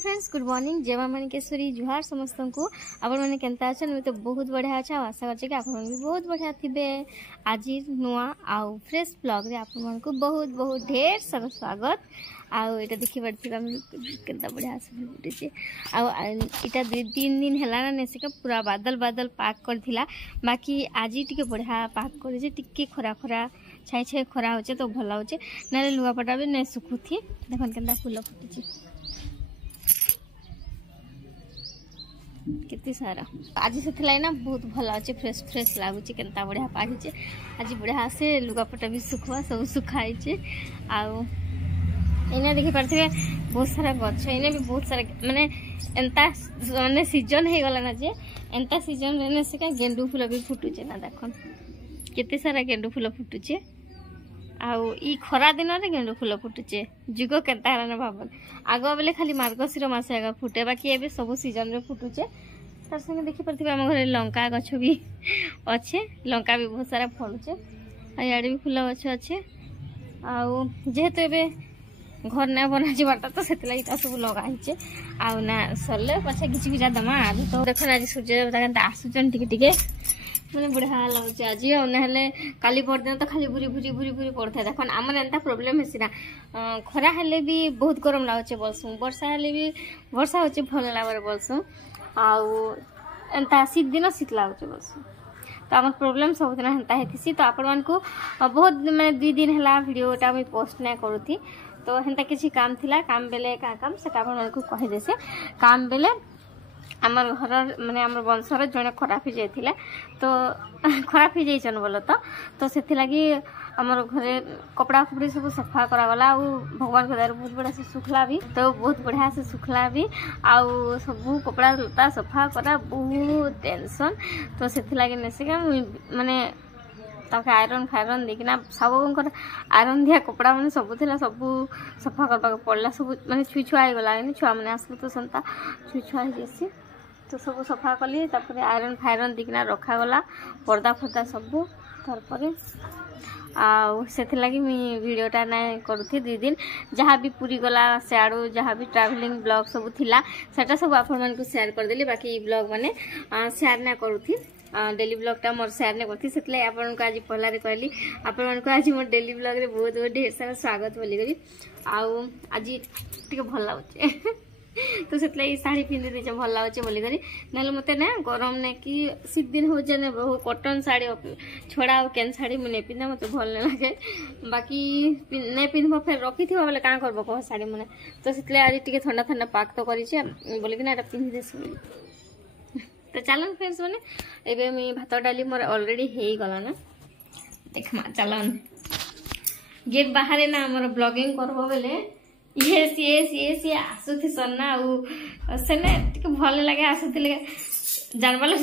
Friends good morning जय मां माणिकेश्वरी जुहार समस्त को आपण मैंने केनता अच्छा मैं तो बहुत बढ़िया अच्छा आशा करछे कि आपण भी बहुत बढ़िया थिबे। आज नुआ आउ फ्रेश ब्लॉग रे आपण मन को बहुत बहुत ढेर सारा स्वागत। आउ एटा देखि पड़थिबा केनता बढ़िया से फुटिचे। आउ एटा 2-3 दिन हला ना नेसे का पूरा बादल बादल पाक करथिला, बाकी आज टिके बढ़िया पाक करे टिके खरा खरा छाई छाई खरा होचे तो भला होचे ना लुगापटा भी नहीं सुखुथी। देखन केनता फूल फुटिचे कितनी सारा आज से ना बहुत भल अच्छे फ्रेश फ्रेश लगुच केनता बढ़िया पागे। आज बढ़िया से लुगापटा भी सुखवा सब सुखाई आउ इन्हें देखी पारे बहुत सारा गच इन्हें भी बहुत सारा माने एंता माने सीजन हो गला ना जे एंता सीजन रहने से का गेंडू फूल भी फुटुचे ना देखन केते सारा गेंडू फूल फुटुचे। आउ ई खरा दिन रे गेंडू फूल फुटुचे जुग केनता हला ना भाबन आग बेले खाली मार्गशीर मास आग फुटे बाकी एबे सब सीजन रे फुटुचे। तार संगे देखि परथिबा हम घरे लंका गछ भी अच्छे लंका भी बहुत सारा फलुचे आ याडे भी फूल गछ अच्छे। आउ जेहेतु एबे घर ना बना जीवाटा तो सेतलाई ता सब लगा हिचे आउ ना सरले पछे किछि किछा दमा आलू तो देखन आज सूर्य केनता आसुचन टिके टिके मैंने बढ़िया लगुच आज ना काली परदिन तो खाली भूरी भूरी भूरी भूरी पड़ता देखन आमर एंता प्रोब्लेम है खरा हेले भी बहुत गरम लगुचे बोलसुँ वर्षा हेले भी वर्षा होचे भल लागर बोलसुँ आउ एंता शीत दिन शीत लगुचे बोलसुँ तो आम प्रोब्लेम सब दिन हेन्ता हेसी। तो आपण मान को बहुत मैंने 2 दिन है वीडियोटा मुझे पोस्ट नहीं करूथी तो हेन्ता किसी काम थिला काम बेले का काम से आपण मान को कहि देसे काम बेले आमर घर माने आमर वंशर जड़े खराब हो जाइए तो खराब हो जाइछन बोलो तो से लगी आमर घरे कपड़ा फुपड़ी सब सफा करागला आउ भगवान के दर बहुत बढ़िया से सुखला भी तो बहुत बढ़िया से सुखला भी आउ सब कपड़ा लता सफा करा बहुत टेंशन तो से लगी नेसिका माने ताके आयरन फायरन देखना सब आयरन दिया कपड़ा मैंने सब थिला सब सफा करबा पड़ला सब माने छुई छुआ हो गला छुआ मैंने आसले तो सेंता छुई छुआ हो जासी तो सब सफा कली तापरे आयरन फायरन दिखना रखागला पर्दा फर्दा सब तारपरे आउ से लगी मुझे वीडियोटा ना करुथी 2 दिन जहाँ भी पूरी गला सियाड़ू जहाँ भी ट्रैवलिंग ब्लॉग सब थिला सेटा सब आपण मन को शेयर कर देली बाकी ब्लॉग माने शेयर ना करुथी डेली ब्लॉगटा मोर शेयर नहीं करती से आपन को आज पहला कहली आपण मन को आज मोर डेली ब्लॉग रे बहुत बहुत ढेर सारा स्वागत बोली करी आउ आज टिके भल लाଗୁचे तो से शाढ़ी पिंधि दे भल लाଗୁचे बोली करी ना मते ना गरम ने कि शीत दिन हो जाने बहुत कॉटन साड़ी छोड़ा केन साड़ी मुझे पिंधा मत भल नहीं लगे बाकी नहीं पिंधब फिर रखी थी बोले क्या करब कह साड़ी मैंने तो से आज टिके ठंडा ठंडा पाक तो करी बोलिक ना पिंधि देस तो चलन फ्रेंड्स मैंने एबे मुझे भात डाली मोर ऑलरेडी हो गला ना देखमा चलन गेट बाहर ना मोर ब्लॉगिंग करबो बेले ये आसुथी सन्ना सेने भल लगे आसुले जानवा लोग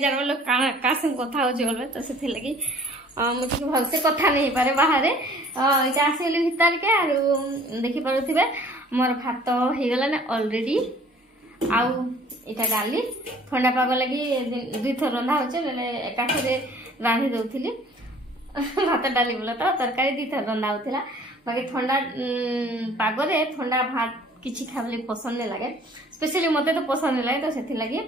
जानवा लोग क्या संग कथा हो तो से लगी मुझे भलसे कथा नहीं पारे बाहर इटा आसगली भीतर के आर देखी पारे मोर भात हो गला ना ऑलरेडी आउ इटा डाली ठंडा पाग लगी 2 थर रंधा होचे एकाठे रांधि दौली भात डाली बोला तो तरकारी 2 थर रंधा होता बाकी ठंडा पागरे ठंडा भात किसी खाली पसंद नहीं लगे स्पेशली मते तो पसंद नहीं लगे तो से लगी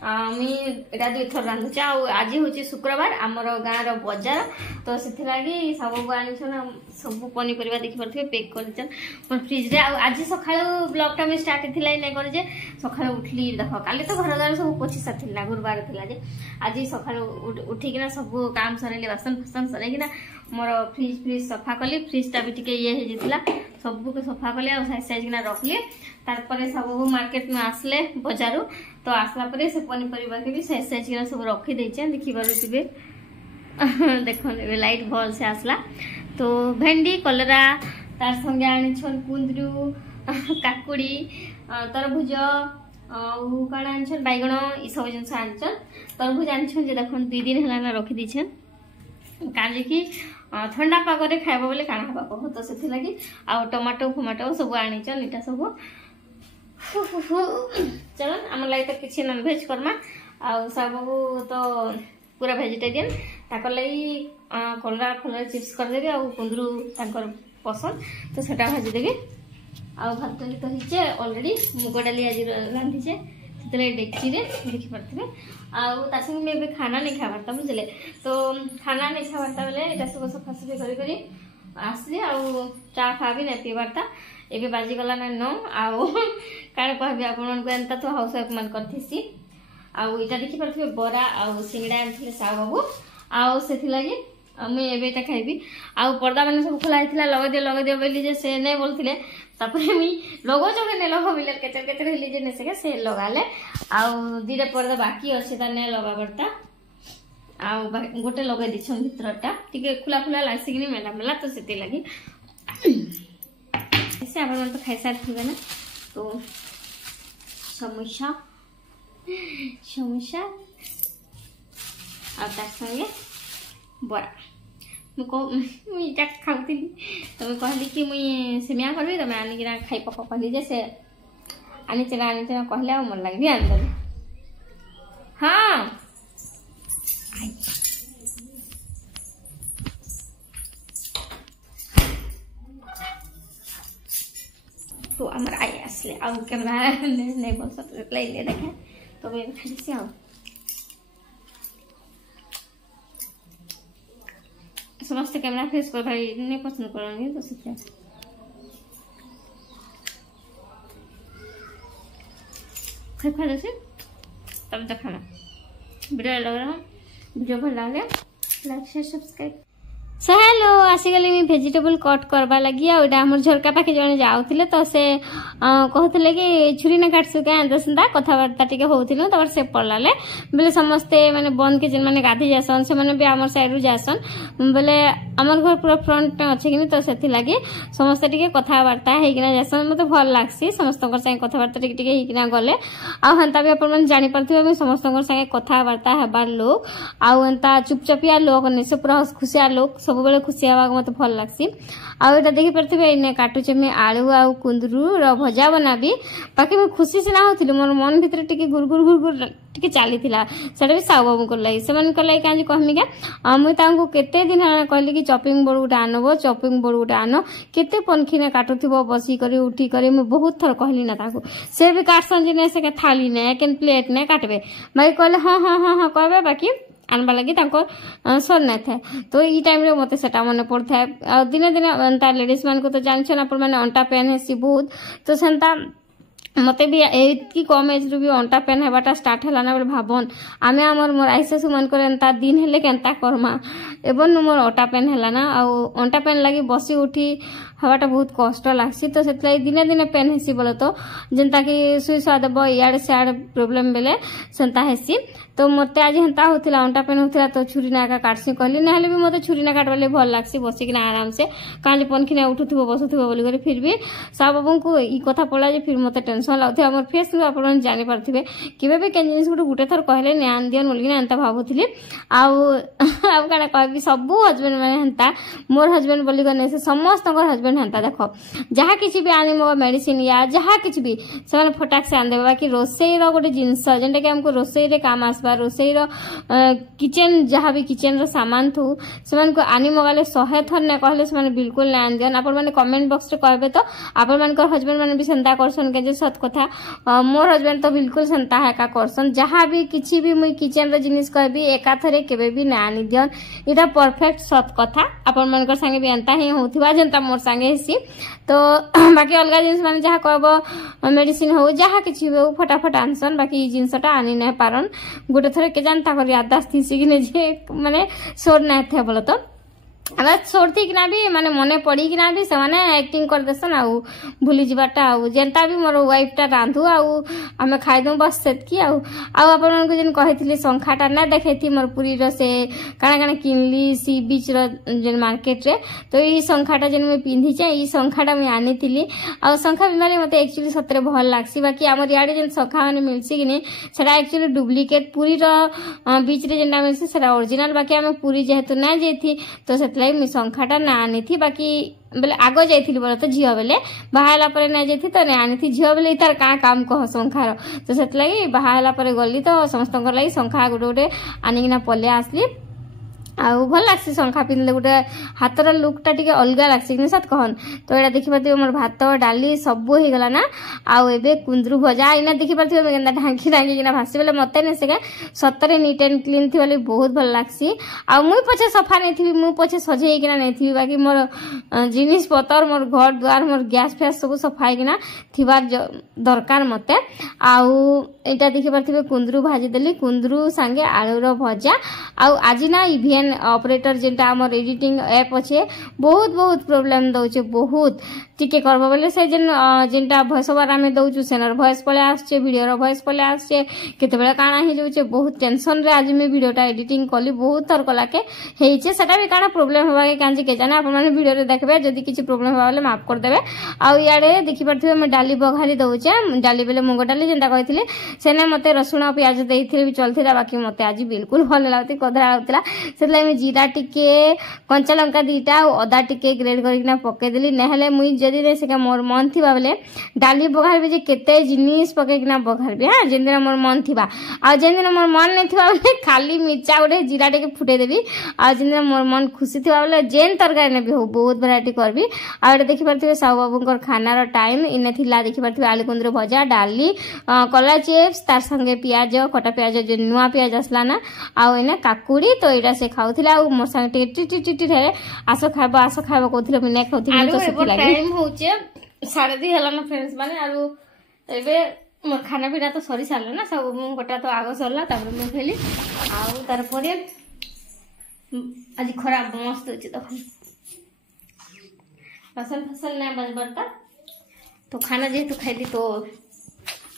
मुझे 2 थर रांधुचे आज हूँ शुक्रवार आमर गाँव बजार तो से लगी सब आनीछन सब पनीपरिया देखी पारे पैक कर फ्रिज रे आज सका ब्लॉगटा मुझे स्टार्ट थी नहीं करे सका उठली देख काली तो घर द्वार सब पोछी सारी गुरुवार थी आज सका उठिकिना सब काम सरैली बासन फासन सरैकिना मोर फ्रिज फ्रिज सफा कली फ्रिजटा भी टिके ये होता सबको सफा कली साइज साइज किना रखली तारपरे सब मार्केट में आसले बजारू तो आसला परे से पनीपरिया के भी साइज साइज किना सब रखी देचे देखी पारे देखो लाइट भल से आसला तो भेंडी कलरा तार संगे आनीछन कुंदरू काकुड़ी तरभुज कण आनीछन बैगण ये सब जिन आनीछन तरभुज आनीछन जे देखन 2 दिन है रखी दीछन काजे कि ठंडा पागरे खाइबा बोले काना हबा कह तो से लगी आ टमाटो फमाटो सब आनीछन इटा सब चलन आम लगे तो किसी नॉनभेज करमा आ सब तो पूरा वेजिटेरियन ताकर लगी कलरा फलरा चिप्स करदेवी आ कुंदरू ताकर पसंद तो सेटा भाजी देवी आ भात तो होइचे ऑलरेडी मुग डाली आज रांधीचे से डेक्ची देखी पारे आउ संगे मैं खाना नहीं खाबारता बुझे तो खाना नहीं खाबारता बेले यहाँ सब सफासफी कर आसली आउ चा फा भी नहीं पीबारता एबे बाजीगला ना 9 आउ कण कहबी आपन एंता तो हाउस वाइफ मन करथिसी आउ इटा देखि परथिबे बरा आउ सिंगड़ा आनथिले साव बाबू आउ सेथि लागि मुई एबे इटा खाइबी आउ पर्दा माने सब खुला हितला लगे दे बोली जे से नै बोलथिले तापरे मी लोगो जगे ने लहो बिले केचर हिली जे ने से लगाले आउ दिरे पर्दा बाकी अछि ता ने लगा पड़ता आउ गोटे लगे दिछन भितरटा टिके खुला खुला लासी कि मेला मेला तो सेति लागि ऐसे आप तो खाई सारे ना तो समोसा समोसा और तार संगे बड़ा मुझे खाऊली तो मैं कहली कि मुई सेमिया करी तो मैं आनिक खाई पक कहली जे से आनी चला कहले मन लगे आनी हाँ तो आमर आई आसले आउ कैमरा नहीं बोल सकते ले देखे तो मैं खाली से आउ समस्त कैमरा फेस कर भाई नहीं पसंद करेंगे तो सीखे खा जैसे तब तक खाना वीडियो लग रहा वीडियो भल लगे like share subscribe so hello आसीगली मी वेजिटेबल कट करवा लगी आम झरका पाखे जन जाऊे तो से कहते कि छुरी ने काटसु क्या दसता कथबार्ता टे हो से पड़ला बोले समस्ते माने बंद के मैंने गाधी जासन से मैंने भी आम साइड जासन बोले आमर घर पूरा फ्रंट अच्छे कि तो से लगे समस्ते टे कथबार्ता होना जासन मत भल लगसी समस्त कथबार्ता टे गले आंता भी आप जापारे समस्त कथबार्ता हबार लोग आंता चुपचापिया लोग नहीं से पूरा खुशिया लोग सब बेले खुशी हवा मत भल लगसी आउ देखी पारे इन्हें काटुचे मैं आलू आउ कुंदरू भजा बनाबी बाकी मैं खुशी से ना होती मोर मन भितर टे गुरगुर गुरगुर टे चली से भी साहू बाबू को लगी से लगी कहीं कहमी क्या मुझे केते दिन कहली कि चॉपिंग बोर्ड गोटे आनब चॉपिंग बोर्ड गोटे आन केते पनखी काटुव बसिक उठिक मुझे बहुत थर कहली ना से भी काटसन जे से थाली ने के प्लेट ने काटबे बाकी कहले हाँ हाँ हाँ हाँ कहे बाकी आनवा लगी सर ना था तो ये टाइम रे मते सेटा मन पड़ता है दिने दिने एंता लेडीज मान को तो जानछन आपण माने अंटा पेन हेसी बहुत तो सेंता मते भी एतकी कम एज रू भी अंटा पेन हेबाटा स्टार्ट हैला ना बोले भाबन आमे हमर मोर आइसे सुमन करे एंता दिन हेले केंता करमा एबन मोर अंटा पेन हैला ना आ अंटा पेन लगी बसी उठी हवाटा बहुत कष्ट लागसी तो से दिने दिने पेन हेसी बोले तो जेनता कि सुई सुआ देव इे सियाड़े प्रोब्लेम बेले सेंता हेसी तो मते आज हेंता होतिला अंटा पेन होतिला तो छुरी ना काटसी कहली ना भी मते छुरी ना काटवाले भल लागसी बसिकिना आराम से कांज पनखिना उठुथिबो बसुथिबो बोली करे फिर भी साहू बाबू को ई कथा पड़ा जे फिर मते टेंशन लागथे हमर फेस भी आपण जानि पारथिबे किबे भी केन जिनिस गुटे थर कहले न्यान दियन बोलिकिना एंता भाबुथिली आउ काना कहबी सबु हस्बैंड माने हेंता मोर हस्बैंड बोली गने से समस्त हस्बैंड हेंता देखो जहा किछि भी आनी मो मेडिसिन या जहा किछि भी से फटाक से आन देबा बाकी रोसई रो गोटे जिंस जेंटा कि हमको रोसई रे काम आसबा रोसई रो किचन जहा भी किचन रो सामान थु से को आनी मगाले 100 थर ने कहले से बिल्कुल ना आन दियन आपण माने कमेंट बॉक्स रे कहबे तो आपण मानकर हस्बैंड माने भी सेंता करसन के जे सत कथा मोर हस्बैंड तो बिल्कुल सेंता है का करसन जहा भी किछि भी मुई किचन रो जिनिस कहबी एका थरे केबे भी ना आनी दियन इटा परफेक्ट सत कथा आपण मानकर संगे भी एंता ही होथिबा जेंता मोर संगे हेसी तो बाकी अलग जिनिस माने जहा कहबो मेडिसिन हो जहा किछि हो फटाफट आनसन बाकी ई जिनिसटा आनी नै पारन गोटे थरे के जानता करी याददाश्त थी कि जे माने सोर ना थे बोलो तो छोड़ती कि भी माने मने पड़ी कि भी से एक्टिंग कर देसन आउ भूली जाटा आउ जेनता भी मोर वाइफ टा रांधु आउ आमे खाई दू बस सेतकी आउ आपन जेन कहितली संखाटा ना देखैथी मोर पुरी रो से काना काना किनली सी बीच रो जेन मार्केट रे तो ई संखाटा जेन मैं पिंधी छे ई संखाटा मैं आनीथिली आउ संखा बीमारी मते एक्चुअली सतरे भल लागसी बाकी हमर याडे जेन संखा माने मिलसी कि नहीं सेटा एक्चुअली डुप्लीकेट पुरी रो बीच रे जेनटा मिलसी सेटा ओरिजिनल बाकी आमे पुरी जेहेतु ना जेथी तो मुझे संखाटा ना आनी थी बाकी बेले आगो जाइथि बोले तो झियो बेले बाहाला परे ना जाइथि तो ना आनी थी झियो बेले इतार का काम कह संखार तो से लगी बाहाला परे गली तो समस्त लगी संखा गोटे गोटे आनिकिना पले आसली आउ भल लगसी शंखा पिंधले गोटे हाथर लुकटा टिके अलग लगसी कि सत कहन। तो यहाँ देखिपे मोर भात डाली सब हो गला ना। आउ एबे कुंदरू भजा इना देखिपे केन्ता ढांकी ढांकी किना भासी बोले मते ने से सतरे नीट एंड क्लीन थी बोले बहुत भल लगसी। आउ मुई पछे सफा नहीं थी मु पछे सजे किना नहीं थी बाकी मोर जिनिस पतर मोर घर द्वार मोर गैस फैस सब सफाई किना थिबार दरकार मते। आउ एटा देखिपे कुंदरू भाजी देली कुंदरू संगे आलूर भजा। आउ आज ना इवीएन ऑपरेटर जेंटा हमर एडिटिंग ऐप अच्छे बहुत बहुत प्रॉब्लम दउचे बहुत टिके करबो बोले से जेंटा वॉइस ओवर आमे दउचु सेनर वॉइस पले आछे वीडियो वॉइस पले आछे केते बेले काना हे जाउचे बहुत टेंशन रे आज मैं वीडियोटा एडिटिंग कली बहुत थर कला के हेइचे सेटा भी काना प्रॉब्लम होबा के कांजे के जाने आपन माने वीडियो रे देखबे जदी किछि प्रॉब्लम होबा बोले माफ कर देबे। आ याडे देखि परथिबे मैं डाली बघारी दउचे डाली बेले मुंग डाली जेंटा कहिथिले सेने मते रसुण प्याज देइथिले भी चलथिला बाकी मते आज बिल्कुल भल लागति कदरा लागतिला सेतले मैं जीरा टिके कंचा लंका दीटा अदा टिके ग्रेड करकिना पके देली नहले मुई जदी दे सेका मोर मन थिबा बेले डाली बघारबे जे केते जिनिस पकेकिना बघारबे। हां जेन दिन मोर मन थिबा आ जेन दिन मोर मन नै थिबा बेले खाली मिर्चा गोटे जीरा टिके फुटे देबी। आ जेन दिन मोर मन खुशी थिबा बेले जेन तरकारी नेबी हो बहुत वैरायटी करबी। आ एटा देखि परथिबे साहू बाबूंकर खानार टाइम इने थिला देखि परथिबे आलू कुंदरू भजा डाली कला चिप्स तार संगे प्याज कटा प्याज जो नुआ प्याज असला ना आ इने काकुड़ी तो एटा से खाउथिला आ मोर संगे टिटी टिटी रे आसो खाबा कहथिले बिना खाउथिले तो से लागे टाइम होचे 2:30 हला ना फ्रेंड्स माने आरो एबे मोर खाना पीना तो सरी सारला ना सब मु गोटा तो आगो सरला तापर मु खेली आउ तार परे आज खराब मस्त होचे तो फसल ना बजबरता तो खाना जेहेतु खाइली तो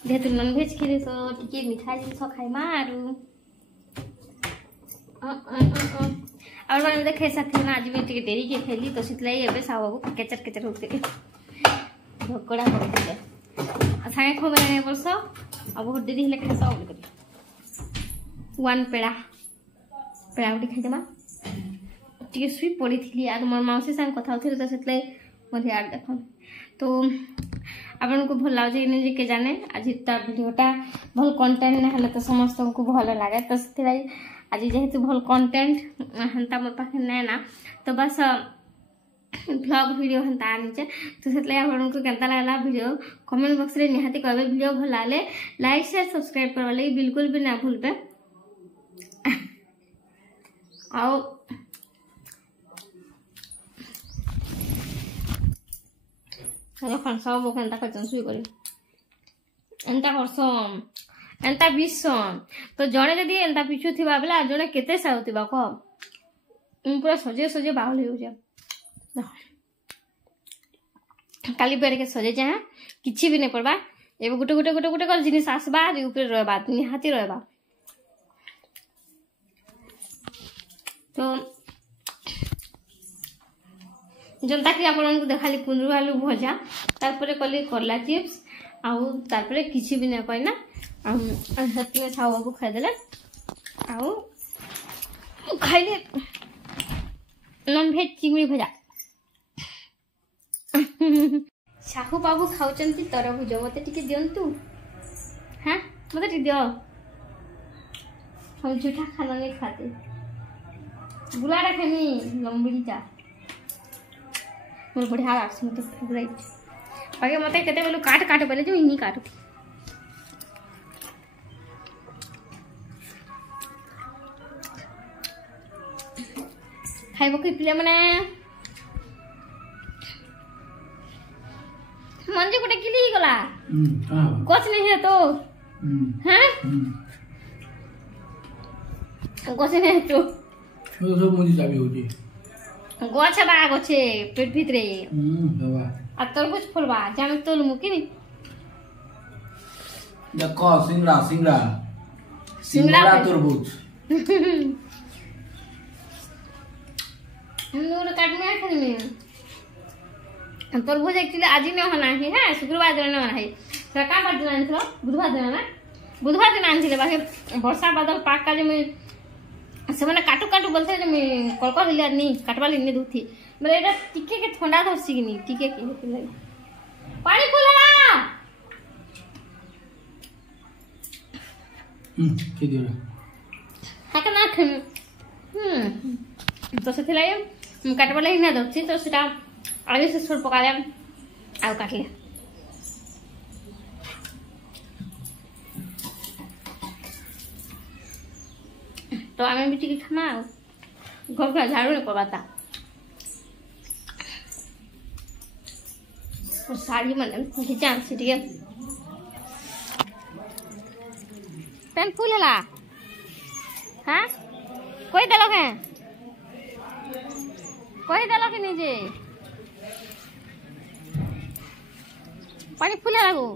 जेहेतु नॉन वेज खेली तो टिके मिठा जिनिस खाइ मारू और मैंने देखे साथी ना आज भी टिके डेरी के खेली तो सितलाई एबे साव बाबू केचर केचर होते ढोकड़ा करते सागे खो बने वर्ष अब बहुत डेरी हेले खासा ऑर्डर करी वन पेड़ा उठी खाइ देमा टिके सुई पड़ी थी आज मोर मौसी संग कथा होथि तो सितलाई मोर यार देखो तो आपन को भल लागे कि जे के जाने आज ता वीडियोटा भल कंटेंट न हले तो समस्त को भल लागे तो सितलाई आज जेहेतु भल कंटेंट हंता मोर पाखे नै ना तो बस ब्लॉग वीडियो हंता आनिचे तो सेतले आपन को केनता लागला वीडियो कमेंट बॉक्स रे निहाती कहबे वीडियो भल लाले लाइक शेयर सब्सक्राइब करबा लागि बिल्कुल भी ना भूलबे। आओ এখন সব ওখানটা করছেন শুই করি এনতা করছন এনতা বিছন তো জনে যদি এনতা পিছু থিবা বেলা জনে কেতে সাউতিবা ক পুরা সজে সজে বাউল হইছে কালি বেড়ে के सजे जा किछि भी नहीं पड़बा एबे गुटे गुटे गुटे गुटे कर जिनिस आसबा रे ऊपर रहबा निहाती रहबा तो जनता कि आपन को देखाली कुंदरू आलू भजा तारपरे कली करला चिप्स आउ तारपरे किछि भी नै कइना आ सत्य में छाव बाबू खाइ देले आउ खाइले नॉन वेज चिंगड़ी भजा साहू बाबू खाउचंती तरबुज मते टिके दियंतु हां मते टिके दियो हम झूठा खाना नहीं खाते बुलाड़ा खानी लंबड़ी चा मोर बढ़िया लागस मते फेवरेट बाकी मते केते बेलु काट काट बेले जो इनी काट खाइबो कि पिले माने मंजे गोटे किली गला कुछ नहीं है तो हैं कुछ नहीं है तो सब मुझे चाबी होती गछ बा गछे पेट भितरे बाबा आ तरबुज फलबा जामे तोल मुकिनी देखो सिंगड़ा तरबुज हम लोग काटने खाली में तरबुज एक्चुअली आज ही नहीं होना है हां शुक्रवार दिन होना है सका बार दिन आनथलो बुधवार दिन आनथिले बाकी वर्षा बादल पाक काले में से माने काटू काटू बोलते जे मैं कलकल हिला नी काटबा लिने दुथी मतलब एटा टिके के ठंडा धरसी कि नी टिके के लगे पानी खोलला के दियो हां ना तो से काटबार लगे ना दौर तो सीटा आगे से छोड़ पका आउ काटले तो आम भी टी खामा घर को झाड़ू नहीं पड़ता साड़ी मैंने घिचा टे पेन फुल है हाँ कोई दिलक है कोई दिलक निजे पानी फुले लागू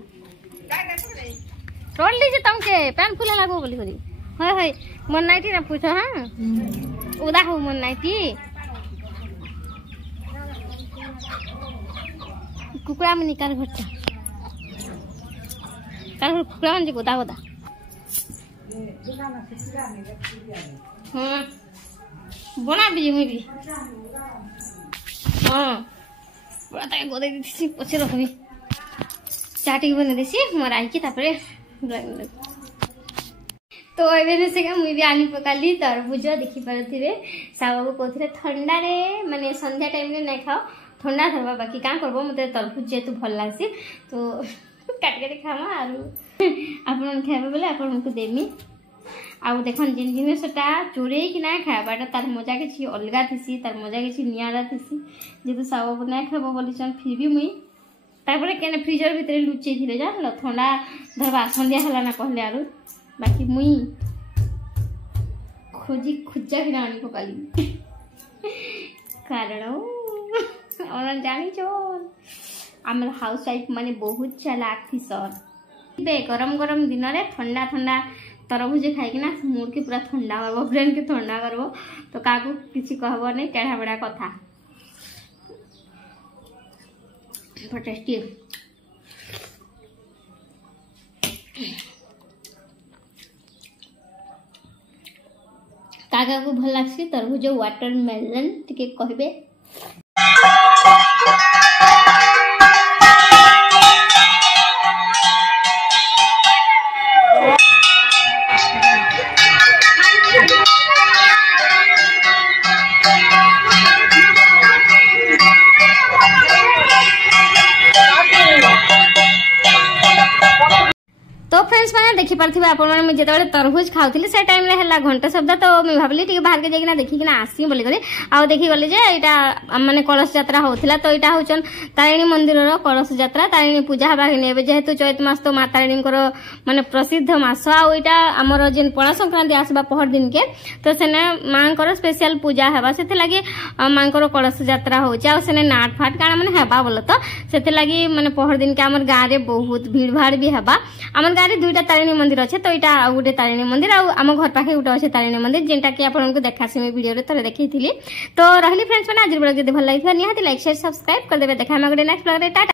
टोल दीजिए तुमके पेन फुले लागू बोली करी হয় হয় मन नाइटी ना पूछो हाँ उदा हो मन नाइटी कुकुरा में निकाल घटा काल कुकुरा में गोदा गोदा हाँ बना भी मुझे भी हाँ बड़ा तक गोदे दी पचे रखी चाटी बना देसी मोर आई की तापरे तो एबे से मुई भी आनी पकाली तरबुज देखि पारथिबे साबू कहथिले ठंडा रे माने संध्या टाइम रे नै खाओ ठंडा धरबा बाकी का करबो मते तरबुज जेतु भल लागसी तो काट के खामा आरो आपन खाबे बोले आपन को देमी आ देखन जिन जिनसटा चोरे कि ना खाबाटा तार मजा के अलगा थिसी तार मजा के नियारा थिसी जेतु साबू नै खाबो बोलिचन फिर भी मुई तारपरे केने फ्रीजर भीतर लुचै थिले जानलो ठंडा धरबा संध्या हला ना कहले आरो बाकी मुई खोजी खुजा कि आनी पकाली कारण जानी आम हाउस वाइफ माने बहुत चालाक थी सर बे गरम गरम दिन में ठंडा ठंडा तरबुज खाई ना मूड के पूरा ठंडा करबो ब्रेन के ठंडा करबो तो काकू किसी कहबो नहीं टेढ़ा बड़ा कथा टेस्टी काका को भल लागसी तरबुज वाटरमेलन टिके कहबे तो फ्रेंड्स मैंने देखी पार्थिबे आपण माने मुझे जेतबे तरबुज खाउथिली से टाइम रे हला घंटा शब्द तो मैं भाबली टिके बाहर के जाइना देखि किना आसी बोली करे आ देखि गले जे एटा माने कलश यात्रा होथिला तो एटा होचन तारिणी मंदिर रो कलश यात्रा तारिणी पूजा हबा के नेबे जेहेतु चैत मास तो माता तारिणी को माने प्रसिद्ध मास आ एटा हमर जेन पणा संक्रांति आसबा पहर दिन के तो सेने मां को स्पेशल पूजा हबा सेते लागि मां को कलश यात्रा होचे आ सेने नाट फाट काना माने हबा बोल तो सेते लागि माने पहर दिन के हमर गां रे बहुत भीड़ भाड़ भी हबा हमर गां रे दुईटा तारिणी मंदिर अच्छे तो यहाँ गोटे तारिणी मंदिर आम घर पाखे गोटे अच्छे तारिणी मंदिर जेनटा कि आपको देखासी मुझे वीडियो रे देखी तो रही फ्रेंड्स मैंने आज ब्लॉग जब भल लगी निहाती लाइक शेयर सब्सक्राइब कर देवे देखा गोटे नेक्स्ट ब्लॉग रे टाटा।